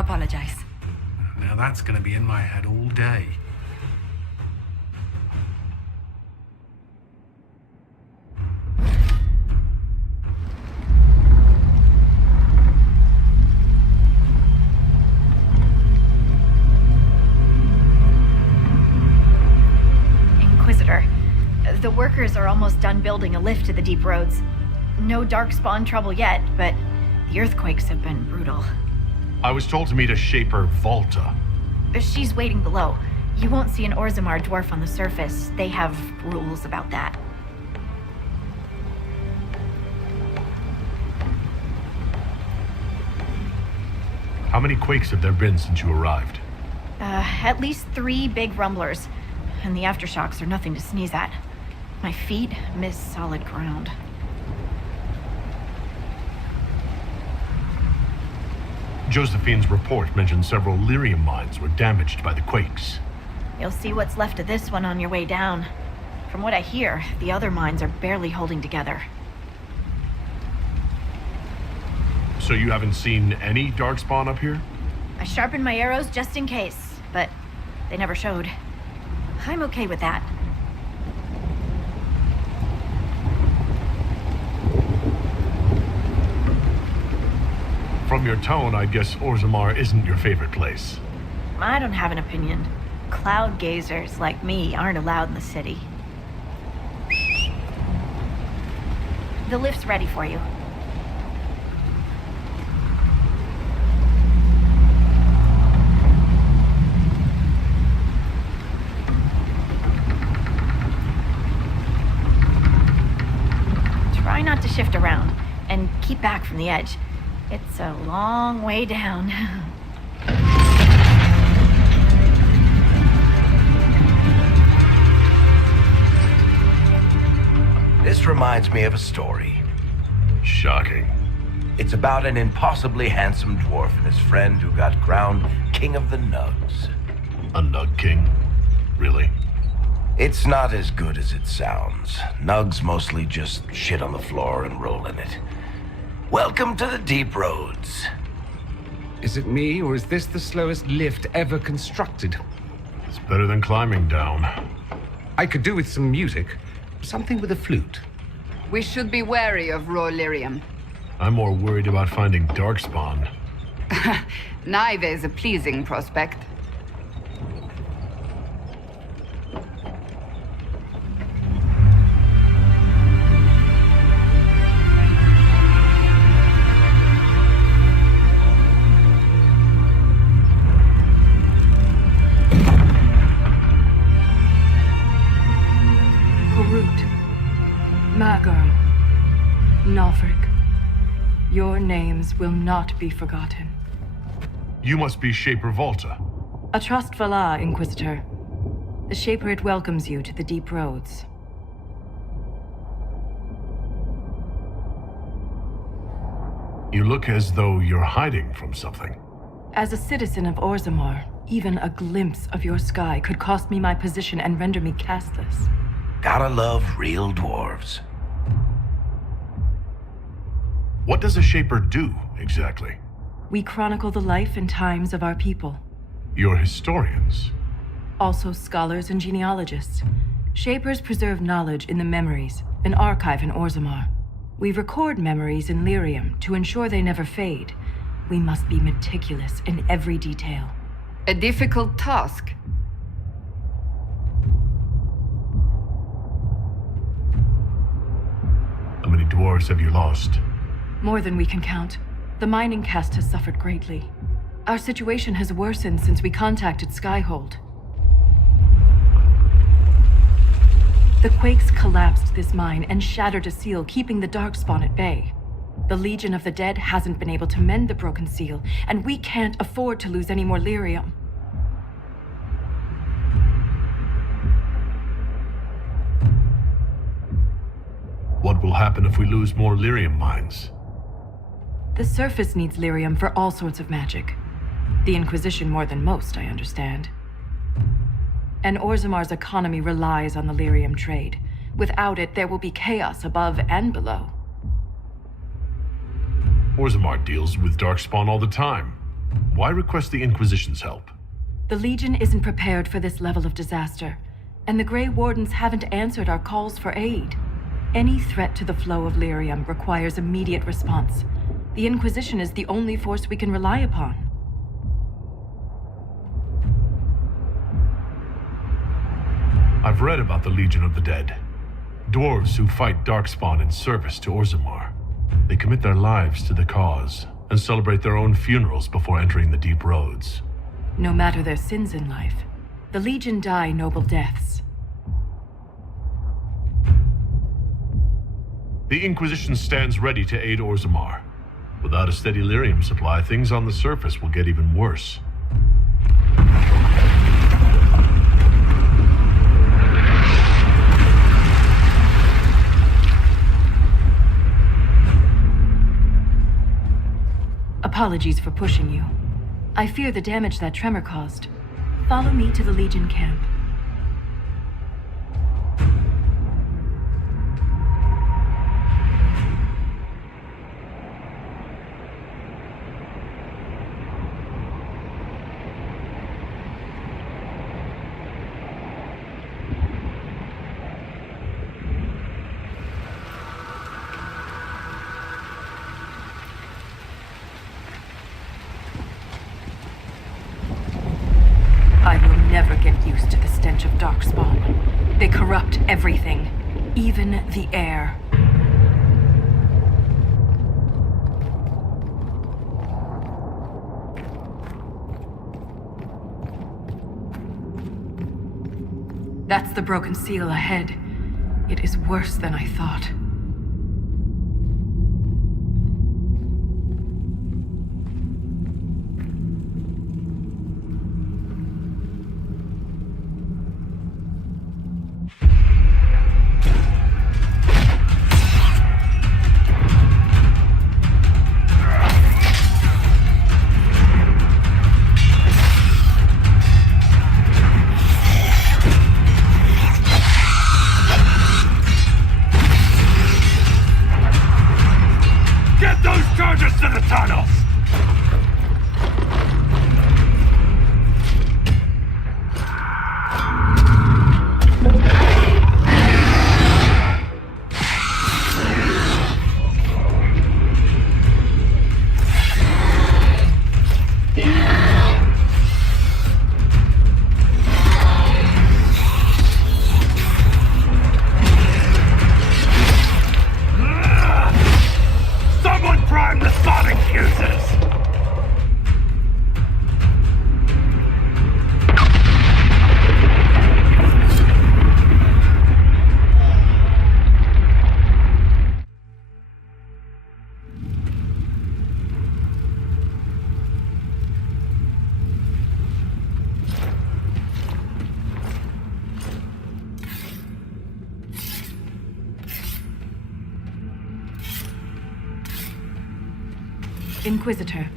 apologize. Now that's gonna be in my head all day. Inquisitor, the workers are almost done building a lift to the deep roads. No darkspawn trouble yet, but the earthquakes have been brutal. I was told to meet a Shaper Volta. She's waiting below. You won't see an Orzammar dwarf on the surface. They have rules about that. How many quakes have there been since you arrived? At least 3 big rumblers. And the aftershocks are nothing to sneeze at. My feet miss solid ground. Josephine's report mentioned several lyrium mines were damaged by the quakes. You'll see what's left of this one on your way down. From what I hear, the other mines are barely holding together. So you haven't seen any darkspawn up here? I sharpened my arrows just in case, but they never showed. I'm okay with that. From your tone, I guess Orzammar isn't your favorite place. I don't have an opinion. Cloud gazers like me aren't allowed in the city. The lift's ready for you. Try not to shift around, and keep back from the edge. It's a long way down. This reminds me of a story. Shocking. It's about an impossibly handsome dwarf and his friend who got crowned King of the Nugs. A Nug King? Really? It's not as good as it sounds. Nugs mostly just shit on the floor and roll in it. Welcome to the deep roads. Is it me, or is this the slowest lift ever constructed? It's better than climbing down. I could do with some music. Something with a flute. We should be wary of raw lyrium. I'm more worried about finding darkspawn. Neither is a pleasing prospect. Magirl, Nalfric, your names will not be forgotten. You must be Shaper Volta. A trust Vala, Inquisitor. The Shaperate welcomes you to the deep roads. You look as though you're hiding from something. As a citizen of Orzammar, even a glimpse of your sky could cost me my position and render me castless. Gotta love real dwarves. What does a Shaper do, exactly? We chronicle the life and times of our people. You're historians. Also scholars and genealogists. Shapers preserve knowledge in the memories, an archive in Orzammar. We record memories in lyrium to ensure they never fade. We must be meticulous in every detail. A difficult task. How many dwarves have you lost? More than we can count. The mining caste has suffered greatly. Our situation has worsened since we contacted Skyhold. The quakes collapsed this mine and shattered a seal, keeping the darkspawn at bay. The Legion of the Dead hasn't been able to mend the broken seal, and we can't afford to lose any more lyrium. What will happen if we lose more lyrium mines? The surface needs lyrium for all sorts of magic. The Inquisition more than most, I understand. And Orzammar's economy relies on the lyrium trade. Without it, there will be chaos above and below. Orzammar deals with darkspawn all the time. Why request the Inquisition's help? The Legion isn't prepared for this level of disaster, and the Grey Wardens haven't answered our calls for aid. Any threat to the flow of lyrium requires immediate response. The Inquisition is the only force we can rely upon. I've read about the Legion of the Dead. Dwarves who fight Darkspawn in service to Orzammar. They commit their lives to the cause, and celebrate their own funerals before entering the deep roads. No matter their sins in life, the Legion die noble deaths. The Inquisition stands ready to aid Orzammar. Without a steady lyrium supply, things on the surface will get even worse. Apologies for pushing you. I fear the damage that tremor caused. Follow me to the Legion camp. I will never get used to the stench of Darkspawn. They corrupt everything, even the air. That's the broken seal ahead. It is worse than I thought. Inquisitor,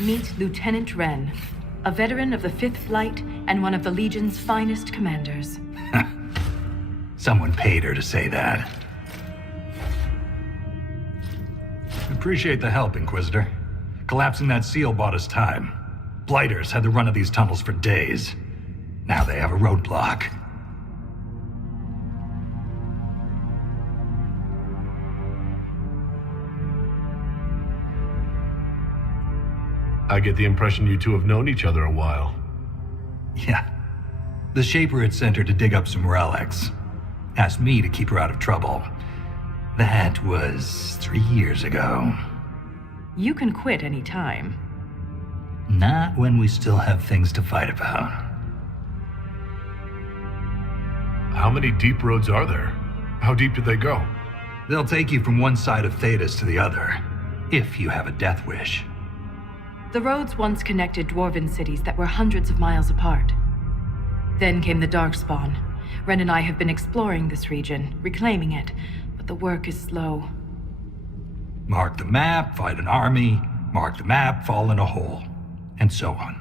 meet Lieutenant Wren, a veteran of the 5th Flight and one of the Legion's finest commanders. Someone paid her to say that. Appreciate the help, Inquisitor. Collapsing that seal bought us time. Blighters had the run of these tunnels for days. Now they have a roadblock. I get the impression you two have known each other a while. Yeah. The Shaper had sent her to dig up some relics. Asked me to keep her out of trouble. That was 3 years ago. You can quit any time. Not when we still have things to fight about. How many deep roads are there? How deep do they go? They'll take you from one side of Thetis to the other, if you have a death wish. The roads once connected dwarven cities that were hundreds of miles apart. Then came the Darkspawn. Ren and I have been exploring this region, reclaiming it, but the work is slow. Mark the map, fight an army. Mark the map, fall in a hole. And so on.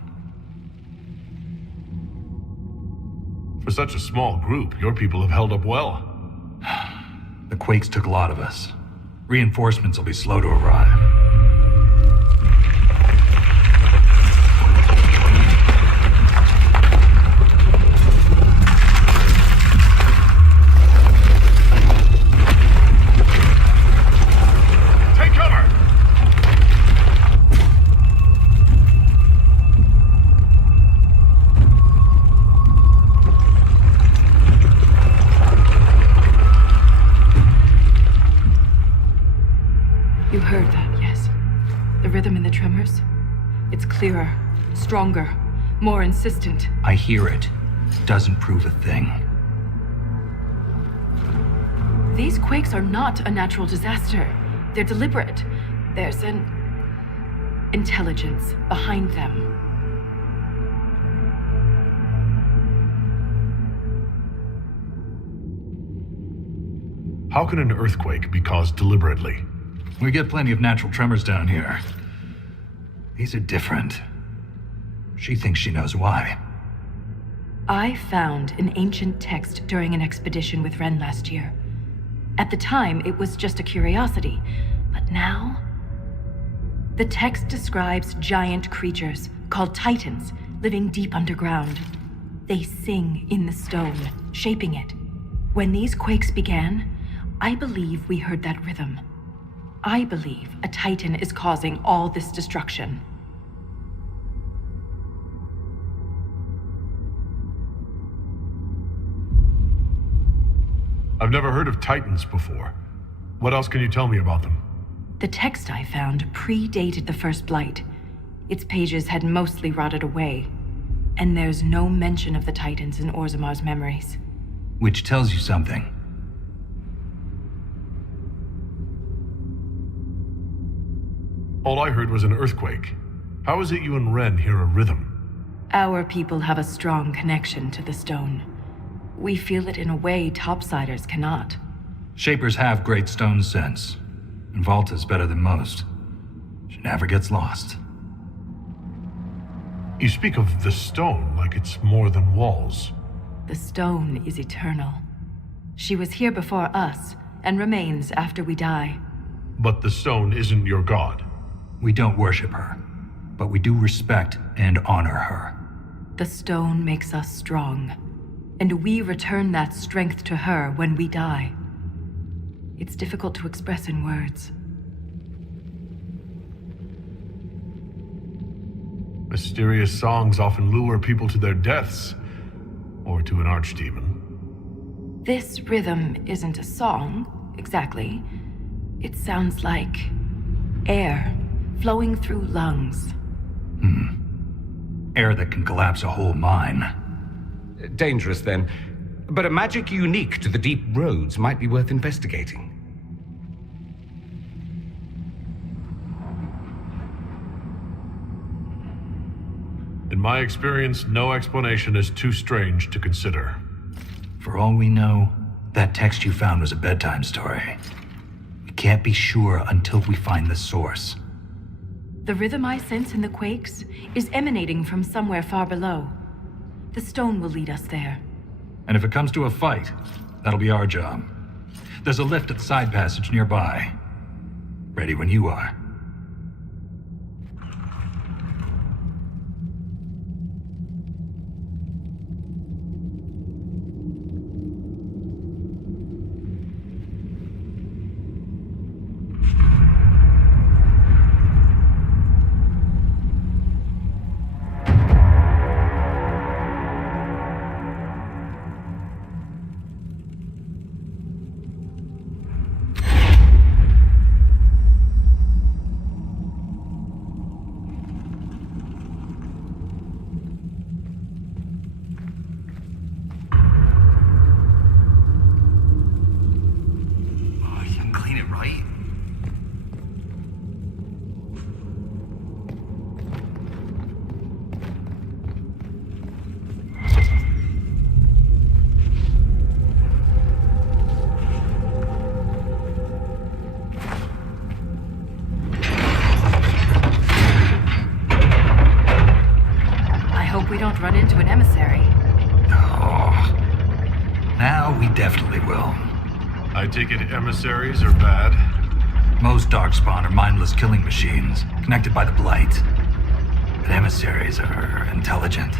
For such a small group, your people have held up well. The quakes took a lot of us. Reinforcements will be slow to arrive. rhythm in the tremors? It's clearer, stronger, more insistent. I hear it. Doesn't prove a thing. These quakes are not a natural disaster. They're deliberate. There's an intelligence behind them. How can an earthquake be caused deliberately? We get plenty of natural tremors down here. These are different. She thinks she knows why. I found an ancient text during an expedition with Ren last year. At the time, it was just a curiosity, but now... The text describes giant creatures, called Titans, living deep underground. They sing in the stone, shaping it. When these quakes began, I believe we heard that rhythm. I believe a Titan is causing all this destruction. I've never heard of Titans before. What else can you tell me about them? The text I found predated the first blight. Its pages had mostly rotted away, and there's no mention of the Titans in Orzamar's memories. Which tells you something. All I heard was an earthquake. How is it you and Ren hear a rhythm? Our people have a strong connection to the stone. We feel it in a way topsiders cannot. Shapers have great stone sense. And Volta's better than most. She never gets lost. You speak of the stone like it's more than walls. The stone is eternal. She was here before us, and remains after we die. But the stone isn't your god. We don't worship her, but we do respect and honor her. The stone makes us strong, and we return that strength to her when we die. It's difficult to express in words. Mysterious songs often lure people to their deaths, or to an archdemon. This rhythm isn't a song, exactly. It sounds like air flowing through lungs. Air that can collapse a whole mine. Dangerous, then. But a magic unique to the deep roads might be worth investigating. In my experience, no explanation is too strange to consider. For all we know, that text you found was a bedtime story. We can't be sure until we find the source. The rhythm I sense in the quakes is emanating from somewhere far below. The stone will lead us there. And if it comes to a fight, that'll be our job. There's a lift at the side passage nearby. Ready when you are. We don't run into an emissary. Oh. Now we definitely will. I take it emissaries are bad? Most darkspawn are mindless killing machines, connected by the blight. But emissaries are intelligent.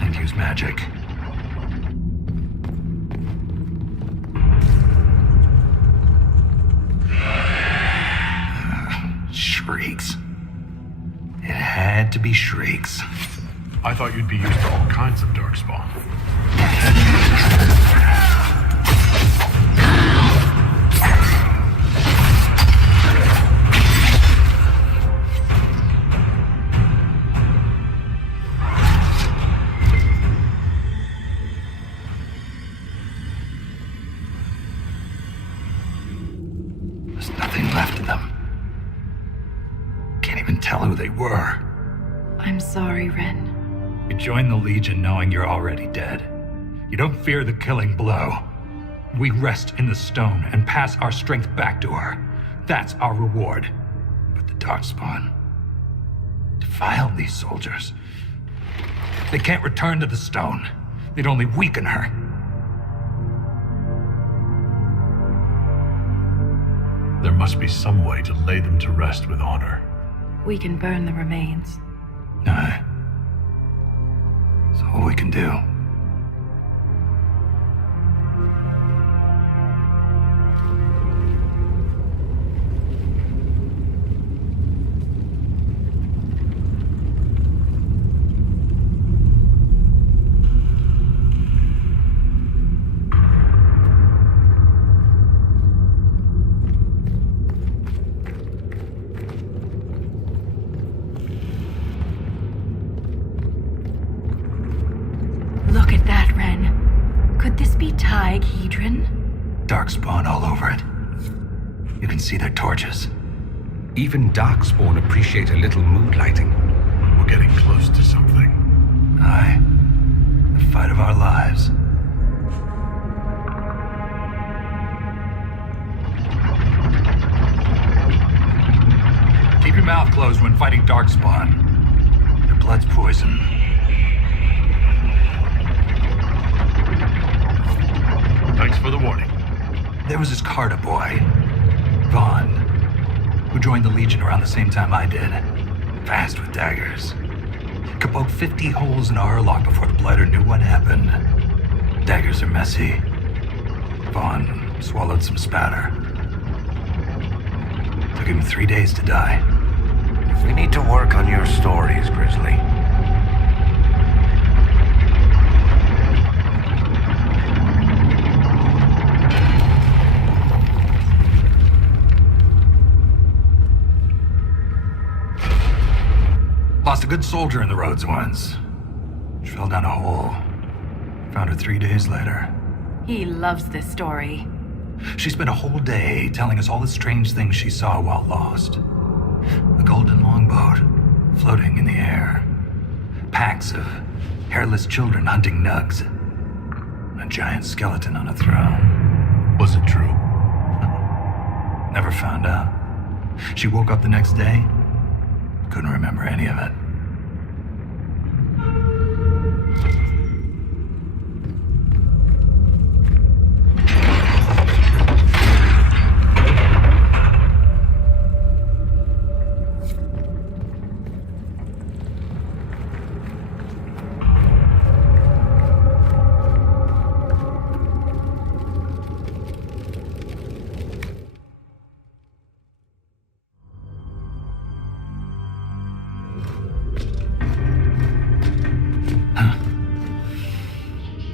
And use magic. Shrieks. It had to be shrieks. I thought you'd be used to all kinds of darkspawn. they were. I'm sorry, Ren. You join the Legion knowing you're already dead. You don't fear the killing blow. We rest in the stone and pass our strength back to her. That's our reward. But the Darkspawn defile these soldiers. They can't return to the stone. They'd only weaken her. There must be some way to lay them to rest with honor. We can burn the remains. Aye. That's all we can do. Darkspawn all over it. You can see their torches. Even Darkspawn appreciate a little mood lighting. We're getting close to something. Aye. The fight of our lives. Keep your mouth closed when fighting Darkspawn. Their blood's poison. Thanks for the warning. There was this Carter boy, Vaughn, who joined the Legion around the same time I did. Fast with daggers. Could poke 50 holes in a Hurlock before the Blighter knew what happened. Daggers are messy. Vaughn swallowed some spatter. Took him 3 days to die. We need to work on your stories, Grizzly. Lost a good soldier in the roads once. She fell down a hole. Found her 3 days later. He loves this story. She spent a whole day telling us all the strange things she saw while lost. A golden longboat floating in the air. Packs of hairless children hunting nugs. A giant skeleton on a throne. Was it true? Never found out. She woke up the next day. Couldn't remember any of it.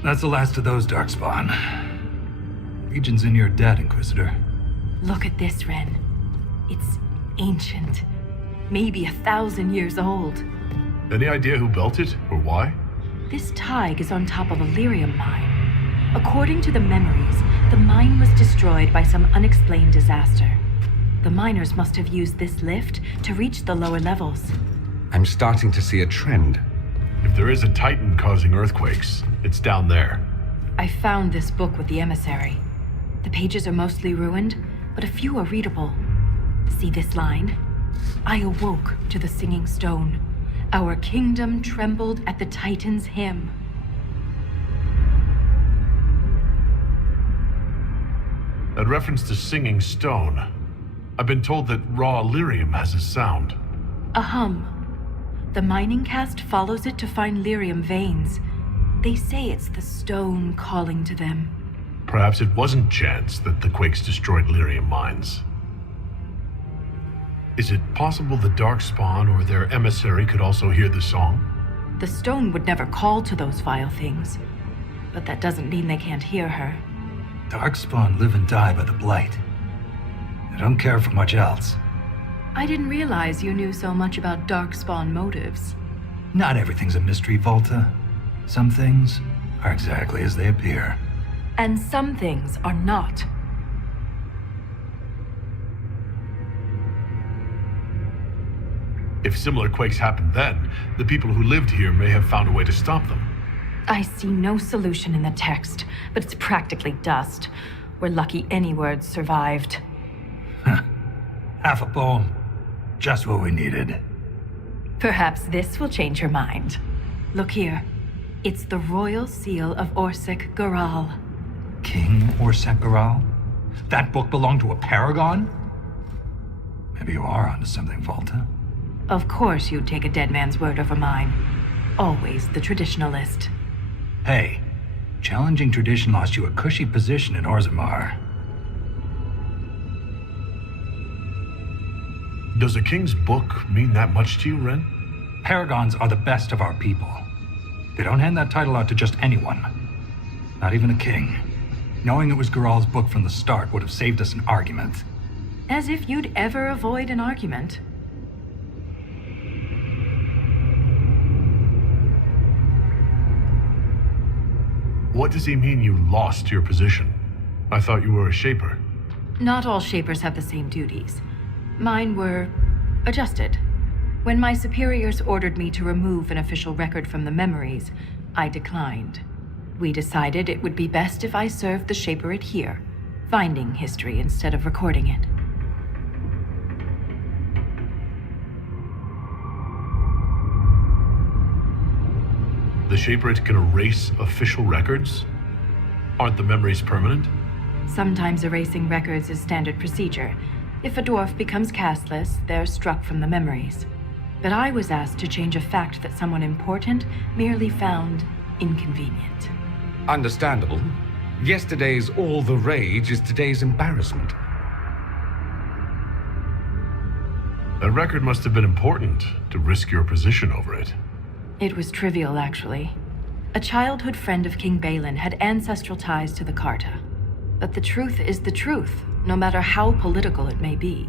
That's the last of those Darkspawn. Legion's in your debt, Inquisitor. Look at this, Ren. It's ancient. Maybe 1,000 years old. Any idea who built it, or why? This Tig is on top of a lyrium mine. According to the memories, the mine was destroyed by some unexplained disaster. The miners must have used this lift to reach the lower levels. I'm starting to see a trend. If there is a Titan causing earthquakes, it's down there. I found this book with the emissary. The pages are mostly ruined, but a few are readable. See this line? I awoke to the singing stone. Our kingdom trembled at the Titan's hymn. That reference to singing stone. I've been told that raw lyrium has a sound. A hum. The mining cast follows it to find lyrium veins. They say it's the stone calling to them. Perhaps it wasn't chance that the quakes destroyed lyrium mines. Is it possible the Darkspawn or their emissary could also hear the song? The stone would never call to those vile things. But that doesn't mean they can't hear her. Darkspawn live and die by the Blight. They don't care for much else. I didn't realize you knew so much about Darkspawn motives. Not everything's a mystery, Volta. Some things are exactly as they appear. And some things are not. If similar quakes happened then, the people who lived here may have found a way to stop them. I see no solution in the text, but it's practically dust. We're lucky any words survived. Half a poem. Just what we needed. Perhaps this will change your mind. Look here. It's the royal seal of Orsec Garal. King Orsec Garal? That book belonged to a paragon? Maybe you are onto something, Volta. Of course you'd take a dead man's word over mine. Always the traditionalist. Hey, challenging tradition lost you a cushy position in Orzammar. Does a king's book mean that much to you, Ren? Paragons are the best of our people. They don't hand that title out to just anyone. Not even a king. Knowing it was Garal's book from the start would have saved us an argument. As if you'd ever avoid an argument. What does he mean you lost your position? I thought you were a shaper. Not all shapers have the same duties. Mine were adjusted. When my superiors ordered me to remove an official record from the memories, I declined. We decided it would be best if I served the shaperate here, finding history instead of recording it. The shaperate can erase official records? Aren't the memories permanent? Sometimes erasing records is standard procedure. If a dwarf becomes castless, they're struck from the memories. But I was asked to change a fact that someone important merely found inconvenient. Understandable. Yesterday's all the rage is today's embarrassment. That record must have been important to risk your position over it. It was trivial, actually. A childhood friend of King Balin had ancestral ties to the Carta. But the truth is the truth, no matter how political it may be.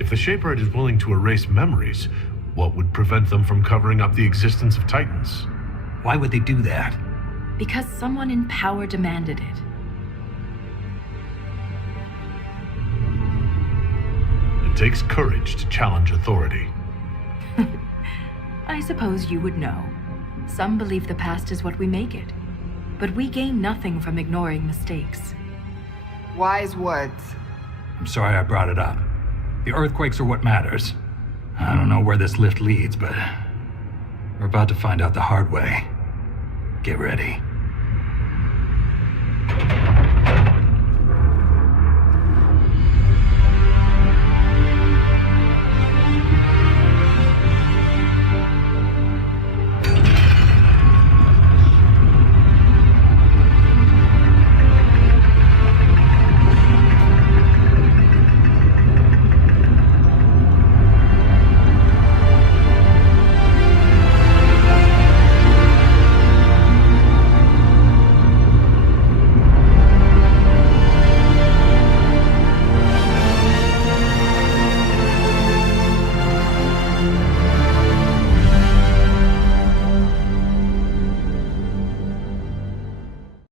If the shaperate is willing to erase memories, what would prevent them from covering up the existence of Titans? Why would they do that? Because someone in power demanded it. It takes courage to challenge authority. I suppose you would know. Some believe the past is what we make it. But we gain nothing from ignoring mistakes. Wise words. I'm sorry I brought it up. The earthquakes are what matters. I don't know where this lift leads, but we're about to find out the hard way. Get ready.